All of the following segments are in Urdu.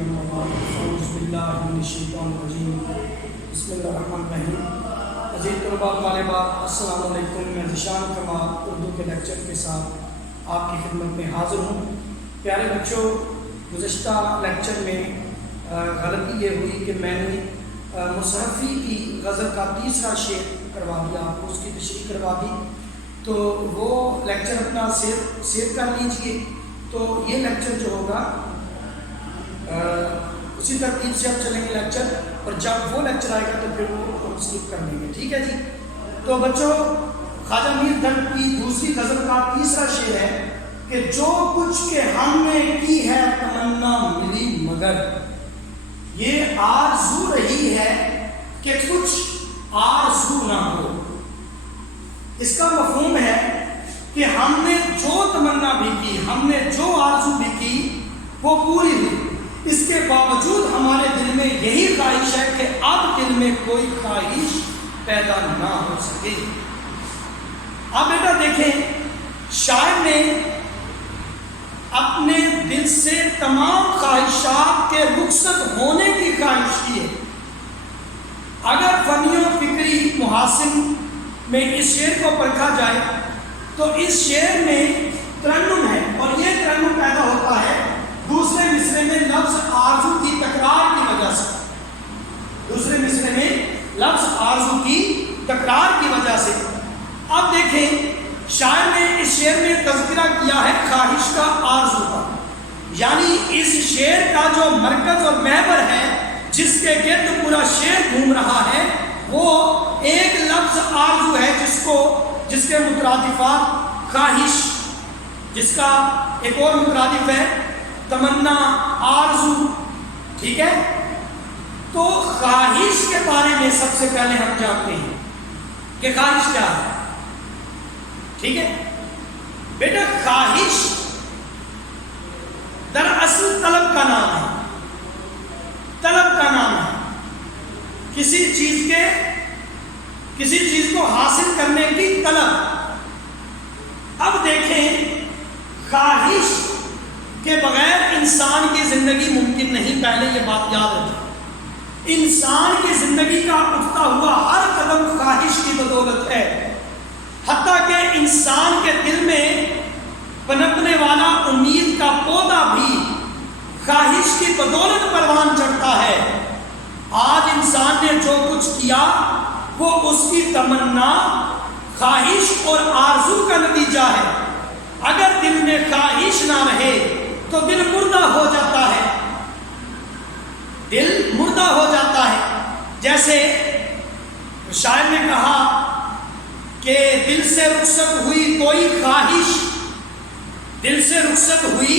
اعوذ باللہ من الشیطان الرجیم بسم اللہ الرحمن الرحیم۔ عزیز طلباء طالبات، السلام علیکم۔ میں ذیشان کمال اردو کے لیکچر کے ساتھ آپ کی خدمت میں حاضر ہوں۔ پیارے بچوں، گزشتہ لیکچر میں غلطی یہ ہوئی کہ میں نے مصحفی کی غزل کا تیسرا شعر کروا دیا، آپ کو اس کی تشریح کروا دی، تو وہ لیکچر اپنا سیو کر لیجئے۔ تو یہ لیکچر جو ہوگا اسی ترتیب سے اب چلیں گے لیکچر، اور جب وہ لیکچر آئے گا تو پھر وہ ہم سلپ کر لیں گے، ٹھیک ہے جی۔ تو بچوں، خواجہ میر دھن کی دوسری غزل کا تیسرا شعر ہے کہ جو کچھ کہ ہم نے کی ہے تمنا ملی مگر، یہ آرزو رہی ہے کہ کچھ آرزو نہ ہو۔ اس کا مفہوم ہے کہ ہم نے جو تمنا بھی کی، ہم نے جو آرزو بھی کی، وہ پوری ہوئی، اس کے باوجود ہمارے دل میں یہی خواہش ہے کہ اب دل میں کوئی خواہش پیدا نہ ہو سکے۔ اب بیٹا دیکھیں، شاعر نے اپنے دل سے تمام خواہشات کے رخصت ہونے کی خواہش کی ہے۔ اگر فنی و فکری محاسن میں اس شعر کو پرکھا جائے تو اس شعر میں ترنم ہے، اور یہ ترنم پیدا ہوتا ہے دوسرے مصرے میں لفظ آرزو کی تکرار کی وجہ سے، دوسرے مصرے میں لفظ آرزو کی تکرار کی وجہ سے۔ اب دیکھیں، شاعر نے اس شعر میں تذکرہ کیا ہے خواہش کا، آرزو کا، یعنی اس شعر کا جو مرکز اور محور ہے، جس کے گرد پورا شعر گھوم رہا ہے، وہ ایک لفظ آرزو ہے، جس کے مترادفات خواہش، جس کا ایک اور مترادف ہے تمنا، آرزو، ٹھیک ہے۔ تو خواہش کے بارے میں سب سے پہلے ہم جانتے ہیں کہ خواہش کیا ہے، ٹھیک ہے بیٹا۔ خواہش دراصل طلب کا نام ہے، طلب کا نام ہے، کسی چیز کو حاصل کرنے کی طلب۔ اب دیکھیں، خواہش کے بغیر انسان کی زندگی ممکن نہیں، پہلے یہ بات یاد رکھیں۔ انسان کی زندگی کا اٹھتا ہوا ہر قدم خواہش کی بدولت ہے، حتیٰ کہ انسان کے دل میں پنپنے والا امید کا پودا بھی خواہش کی بدولت پروان چڑھتا ہے۔ آج انسان نے جو کچھ کیا وہ اس کی تمنا، خواہش اور آرزو کا نتیجہ ہے۔ اگر دل میں خواہش نہ رہے تو دل مردہ ہو جاتا ہے، دل مردہ ہو جاتا ہے۔ جیسے شاعر نے کہا کہ دل سے رخصت ہوئی کوئی خواہش، دل سے رخصت ہوئی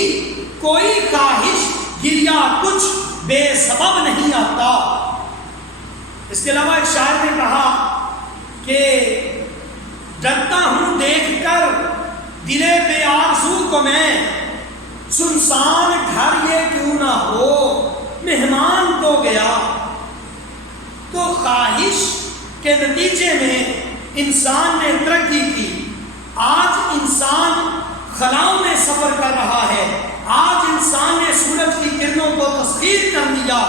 کوئی خواہش، گریا کچھ بے سبب نہیں آتا۔ اس کے علاوہ ایک شاعر نے کہا کہ ڈرتا ہوں دیکھ کر دلے بے آرزو کو میں، سنسان گھر یہ کیوں نہ ہو مہمان تو گیا۔ تو خواہش کے نتیجے میں انسان نے ترقی کی۔ آج انسان خلاؤں میں سفر کر رہا ہے، آج انسان نے سورج کی کرنوں کو تسخیر کر لیا،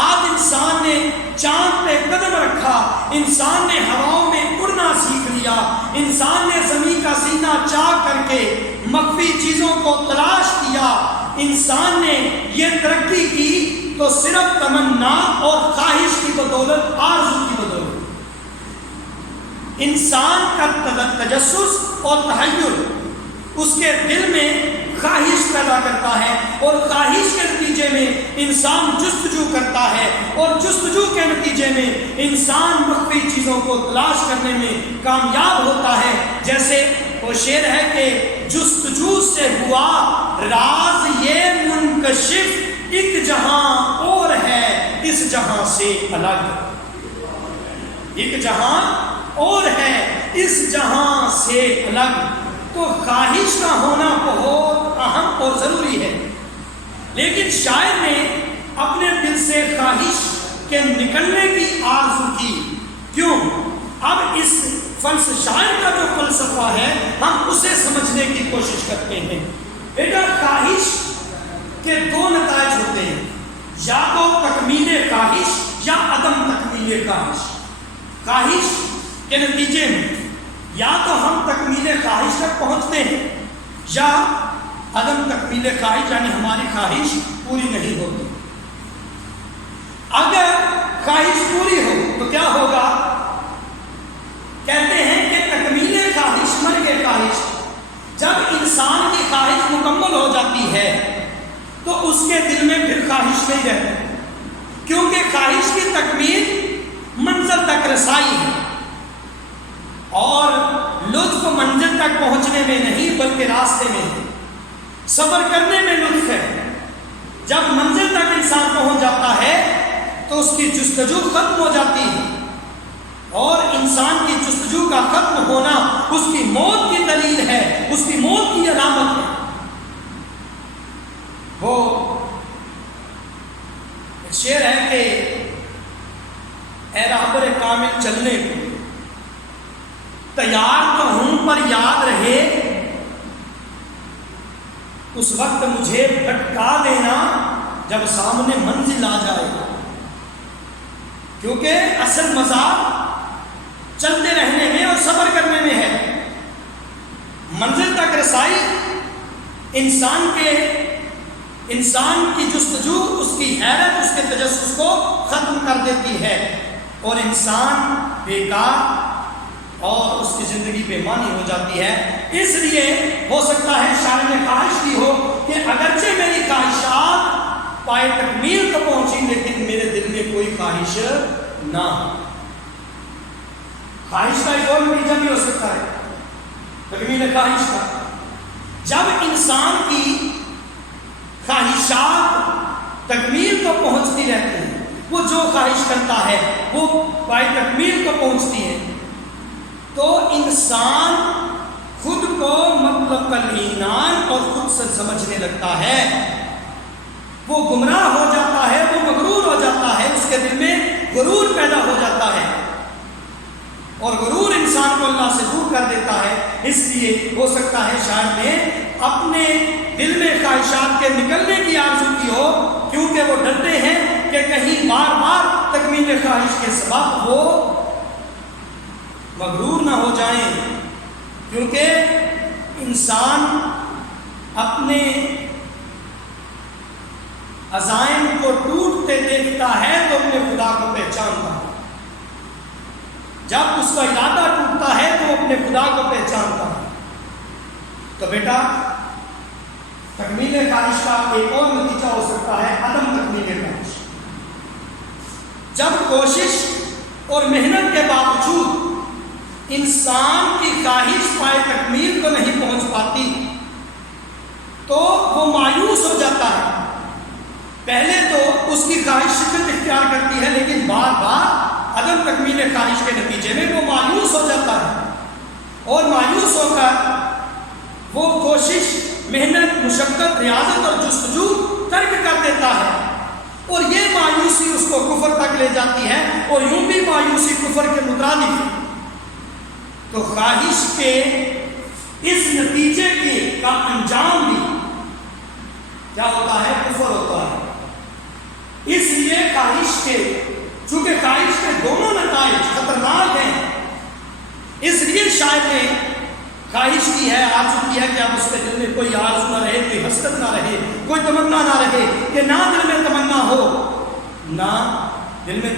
آج انسان نے چاند پہ قدم رکھا، انسان نے ہواؤں میں اڑنا سیکھ لیا، انسان نے زمین کا سینہ چاک کر کے مخفی چیزوں کو تلاش کیا۔ انسان نے یہ ترقی کی تو صرف تمنا اور خواہش کی بدولت، آرزو کی بدولت۔ انسان کا تجسس اور تحیر اس کے دل میں خواہش پیدا کرتا ہے، اور خواہش کے نتیجے میں انسان جستجو کرتا ہے، اور جستجو کے نتیجے میں انسان مخفی چیزوں کو تلاش کرنے میں کامیاب ہوتا ہے۔ جیسے وہ شعر ہے کہ جستجو سے ہوا راز یہ منکشف، ایک جہاں اور ہے اس جہاں سے الگ، ایک جہاں اور ہے اس جہاں سے الگ۔ تو خواہش کا ہونا بہت اہم اور ضروری ہے، لیکن شاعر نے اپنے دل سے خواہش کے نکلنے کی آرزو کی۔ کیوں؟ اب اس شاعر کا جو فلسفہ ہے ہم اسے سمجھنے کی کوشش کرتے ہیں۔ بیٹا، خواہش کے دو نتائج ہوتے ہیں، یا تو تکمیل خواہش یا عدم تکمیل خواہش. خواہش کے نتیجے میں یا تو ہم تکمیل خواہش تک پہنچتے ہیں یا عدم تکمیل خواہش یعنی ہماری خواہش پوری نہیں ہوتی. اگر خواہش پوری ہو تو کیا ہوگا؟ کہتے ہیں کہ تکمیل خواہش مرگ خواہش. جب انسان کی خواہش مکمل ہو جاتی ہے تو اس کے دل میں پھر خواہش نہیں رہتی، کیونکہ خواہش کی تکمیل منزل تک رسائی ہے، اور لطف منزل تک پہنچنے میں نہیں بلکہ راستے میں ہے. صبر کرنے میں لطف ہے. جب منزل تک انسان پہنچ جاتا ہے تو اس کی جستجو ختم ہو جاتی ہے، اور انسان کی جستجو کا ختم ہونا اس کی موت کی دلیل ہے، اس کی موت کی علامت ہے. وہ ایک شعر ہے کہ اے راہبر کامل چلنے کو تیار تو ہوں پر یاد رہے، اس وقت مجھے بھٹکا دینا جب سامنے منزل آ جائے گا. کیونکہ اصل مزہ چلتے رہنے میں اور صبر کرنے میں ہے. منزل تک رسائی انسان کی جستجو، اس کی حیرت، اس کے تجسس کو ختم کر دیتی ہے، اور انسان بیکار اور اس کی زندگی بے معنی ہو جاتی ہے. اس لیے ہو سکتا ہے شاعر نے خواہش کی ہو کہ اگرچہ میری خواہشات پائے تکمیل کو پہنچی لیکن میرے دل میں کوئی خواہش نہ ہو. خواہش کا ایک اور نتیجہ بھی ہو سکتا ہے تکمیل خواہش کا. جب انسان کی خواہشات تکمیل کو پہنچتی رہتی ہیں، وہ جو خواہش کرتا ہے وہ پائے تکمیل کو پہنچتی ہے، تو انسان خود کو مطلب العنان اور خود سے سمجھنے لگتا ہے. وہ گمراہ ہو جاتا ہے، وہ مغرور ہو جاتا ہے، اس کے دل میں غرور پیدا ہو جاتا ہے، اور غرور انسان کو اللہ سے دور کر دیتا ہے. اس لیے ہو سکتا ہے شاعر نے اپنے دل میں خواہشات کے نکلنے کی آرزو کی ہو، کیونکہ وہ ڈرتے ہیں کہ کہیں بار بار تکمیل خواہش کے سبب وہ مغرور نہ ہو جائیں. کیونکہ انسان اپنے عزائم کو ٹوٹتے دیکھتا ہے تو اپنے خدا کو پہچانتا ہے. جب اس کا ارادہ ٹوٹتا ہے تو اپنے خدا کو پہچانتا ہے. تو بیٹا تکمیل خواہش کا ایک اور نتیجہ ہو سکتا ہے عدم تکمیل خواہش. جب کوشش اور محنت کے باوجود انسان کی خواہش پائے تکمیل کو نہیں پہنچ پاتی تو وہ مایوس ہو جاتا ہے. پہلے تو اس کی خواہش شدت اختیار کرتی ہے، لیکن بار بار عدم تکمیل خواہش کے نتیجے میں وہ مایوس ہو جاتا ہے، اور مایوس ہو کر وہ کوشش، محنت، مشقت، ریاضت اور جستجو ترک کر دیتا ہے، اور یہ مایوسی اس کو کفر تک لے جاتی ہے، اور یوں بھی مایوسی کفر کے مترادف ہے. تو خواہش کے اس نتیجے کا انجام بھی کیا ہوتا ہے؟ کفر ہوتا ہے. اس لیے خواہش کے، چونکہ خواہش کے دونوں نتائج خطرناک ہیں، اس لیے شاعر نے خواہش کی ہے، آرزو کی ہے کہ اب اس کے دل میں کوئی آرزو نہ رہے، کوئی حسرت نہ رہے، کوئی تمنا نہ رہے، کہ نہ دل میں تمنا ہو، نہ دل میں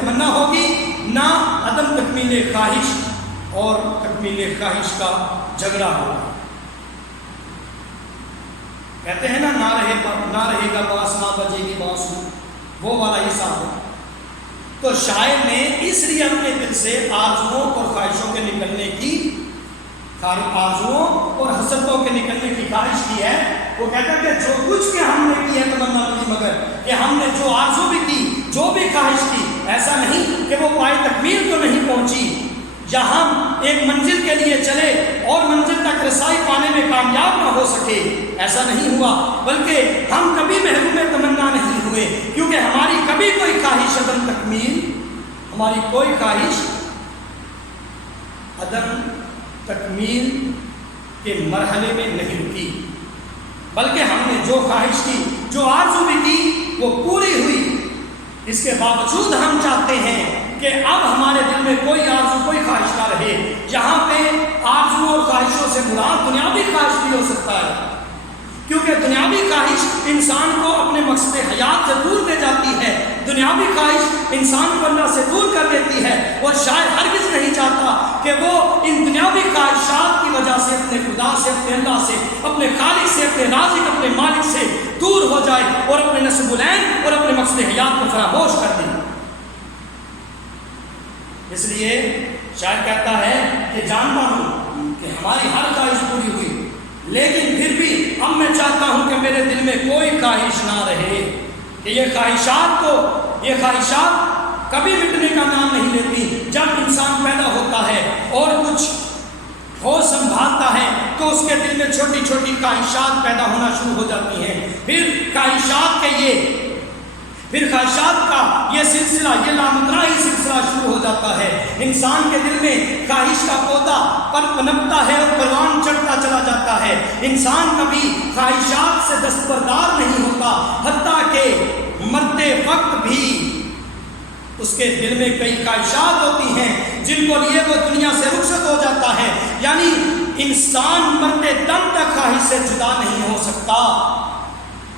تمنا ہوگی، نہ عدم تکمیل خواہش اور تکمیل خواہش کا جھگڑا ہوگا. کہتے ہیں نا نہ رہے گا باس، نہ بجے گی بانسری، وہ والا حساب ہے. تو شاعر نے اس لیے اپنے دل سے آرزوؤں اور خواہشوں کے نکلنے کی، آرزوؤں اور حسرتوں کے نکلنے کی خواہش کی ہے. وہ کہتا ہے کہ جو کچھ کہ ہم نے کی ہے تمنا نہیں، مگر کہ ہم نے جو آرزو بھی کی، جو بھی خواہش کی، ایسا نہیں کہ وہ پائے تکمیل تو نہیں پہنچی، یا ہم ایک منزل کے لیے چلے اور منزل تک رسائی پانے میں کامیاب نہ ہو سکے، ایسا نہیں ہوا، بلکہ ہم کبھی محروم تمنا نہیں ہوئے، کیونکہ ہماری کبھی کوئی خواہش عدم تکمیل، ہماری کوئی خواہش عدم تکمیل کے مرحلے میں نہیں رکی، بلکہ ہم نے جو خواہش کی، جو آرزو بھی کی، وہ پوری ہوئی، اس کے باوجود ہم چاہتے ہیں کہ اب ہمارے دل میں کوئی آرزو کوئی خواہش نہ رہے۔ یہاں پہ آرزو اور خواہشوں سے مراد دنیاوی خواہش بھی ہو سکتا ہے، کیونکہ دنیاوی خواہش انسان کو اپنے مقصد حیات سے دور لے جاتی ہے، دنیاوی خواہش انسان کو اللہ سے دور کر دیتی ہے، اور شاید ہرگز نہیں چاہتا کہ وہ ان دنیاوی خواہشات کی وجہ سے اپنے خدا سے، اپنے اللہ سے، اپنے خالق سے، اپنے رازق، اپنے مالک سے دور ہو جائے اور اپنے نصب العین اور اپنے مقصد حیات کو فراموش کر دے۔ اس لیے شاید کہتا ہے کہ جانتا ہوں کہ ہماری ہر خواہش پوری ہوئی، لیکن پھر بھی اب میں چاہتا ہوں کہ میرے دل میں کوئی خواہش نہ رہے، کہ یہ خواہشات کبھی مٹنے کا نام نہیں لیتی۔ جب انسان پیدا ہوتا ہے اور کچھ ہوش سنبھالتا ہے تو اس کے دل میں چھوٹی چھوٹی خواہشات پیدا ہونا شروع ہو جاتی ہیں، پھر خواہشات کا یہ سلسلہ، یہ لامتناہی سلسلہ شروع ہو جاتا ہے۔ انسان کے دل میں خواہش کا پودا پنپتا ہے اور پروان چڑھتا چلا جاتا ہے۔ انسان کبھی خواہشات سے دستبردار نہیں ہوتا، حتیٰ کہ مرتے وقت بھی اس کے دل میں کئی خواہشات ہوتی ہیں جن کو لیے وہ دنیا سے رخصت ہو جاتا ہے۔ یعنی انسان مرتے دم تک خواہش سے جدا نہیں ہو سکتا۔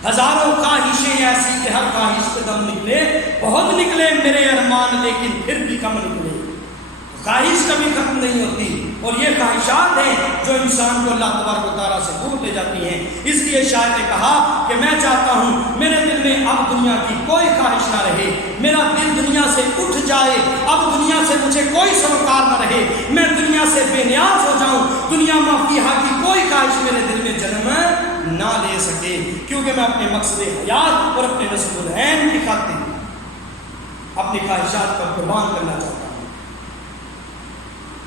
ہزاروں خواہشیں ایسی کہ ہر خواہش پہ دم نکلے، بہت نکلے میرے ارمان لیکن پھر بھی کم نکلے۔ خواہش کبھی ختم نہیں ہوتی، اور یہ خواہشات ہیں جو انسان کو اللہ تبارک و تعالیٰ سے دور لے جاتی ہیں۔ اس لیے شاعر نے کہا کہ میں چاہتا ہوں میرے دل میں اب دنیا کی کوئی خواہش نہ رہے، میرا دل دنیا سے اٹھ جائے، اب دنیا سے مجھے کوئی سروکار نہ رہے، میں دنیا سے بے نیاز ہو جاؤں، دنیا ما فیہا کی کوئی خواہش میرے دل میں جنم نہ لے سکے، کیونکہ میں اپنے مقصد حیات اور اپنے نصب العین کی خاطر اپنی خواہشات پر قربان کرنا چاہتا ہوں۔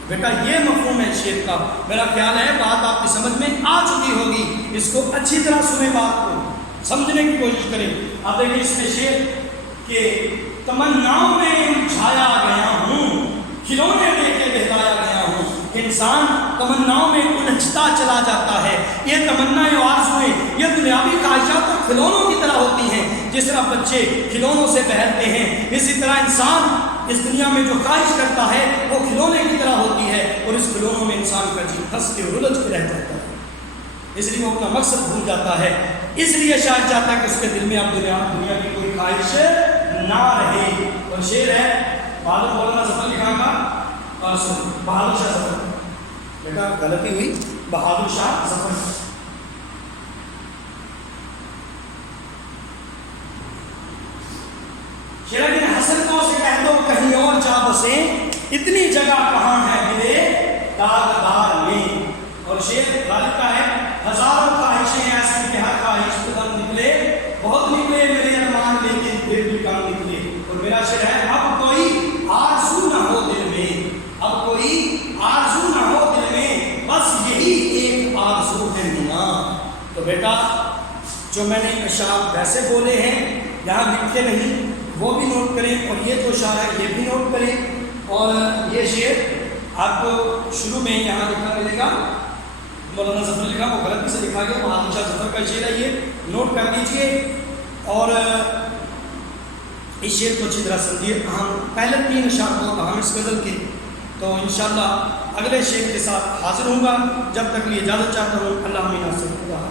بیٹا یہ مفہوم ہے شعر کا، میرا خیال ہے بات آپ کی سمجھ میں آ چکی ہوگی، اس کو اچھی طرح سنیں، بات کو سمجھنے کی کوشش کریں۔ آپ دیکھیں اس میں شعر کہ تمناؤں میں الجھایا گیا ہوں، کھلونے دے کے بہلایا گیا ہوں۔ انسان تمناؤں میں الجھتا چلا جاتا ہے۔ یہ تمنائیں اور آرزوئیں یہ دنیاوی خواہشات اور کھلونوں کی طرح ہوتی ہیں، جس طرح بچے کھلونوں سے بہلتے ہیں، اسی طرح انسان اس دنیا میں جو خواہش کرتا ہے وہ کھلونے کی طرح ہوتی ہے، اور اس کھلونوں میں انسان کا جی پھنس کے اور الجھ کے رہ جاتا ہے، اس لیے وہ اپنا مقصد بھول جاتا ہے۔ اس لیے شاید چاہتا ہے کہ اس کے دل میں اب دنیا کی کوئی خواہش نہ رہے۔ اور شعر ہے بہادر مولانا ظفر علی خان کا، اور بہادر شاہ ظفر، بیٹا غلطی ہوئی، بہادر شاہ ظفر۔ شعر بن حسن کو سے کہہ دو کہیں اور جا بسیں، اتنی جگہ کہاں ہے میرے داغدار میں۔ اور شعر غالب کا ہے ہزاروں خواہشیں ایسی کہ ہر خواہش پہ دم نکلے، بہت نکلے میرے ارمان لیکن پھر بھی کم نکلے۔ اور میرا شعر ہے اب کوئی آرزو نہ ہو دل میں، اب کوئی آرزو نہ ہو دل میں، بس یہی ایک آرزو ہے میاں۔ تو بیٹا جو میں نے اشعار ویسے بولے ہیں یہاں لکھے نہیں، وہ بھی نوٹ کریں، اور یہ جو اشعار ہے یہ بھی نوٹ کریں۔ اور یہ شعر آپ کو شروع میں یہاں لکھا ملے گا، مولانا ظفر علی خان کو غلطی سے لکھا گیا، بہادر شاہ ظفر کا شعر ہے، یہ نوٹ کر دیجئے اور اس شعر کو اچھی طرح سمجھیے۔ ہم پہلے 3 اشعار کو ہم اس غزل کے، تو انشاءاللہ اگلے شعر کے ساتھ حاضر ہوں گا، جب تک یہ اجازت چاہتا ہوں، اللہ امین سے خدا۔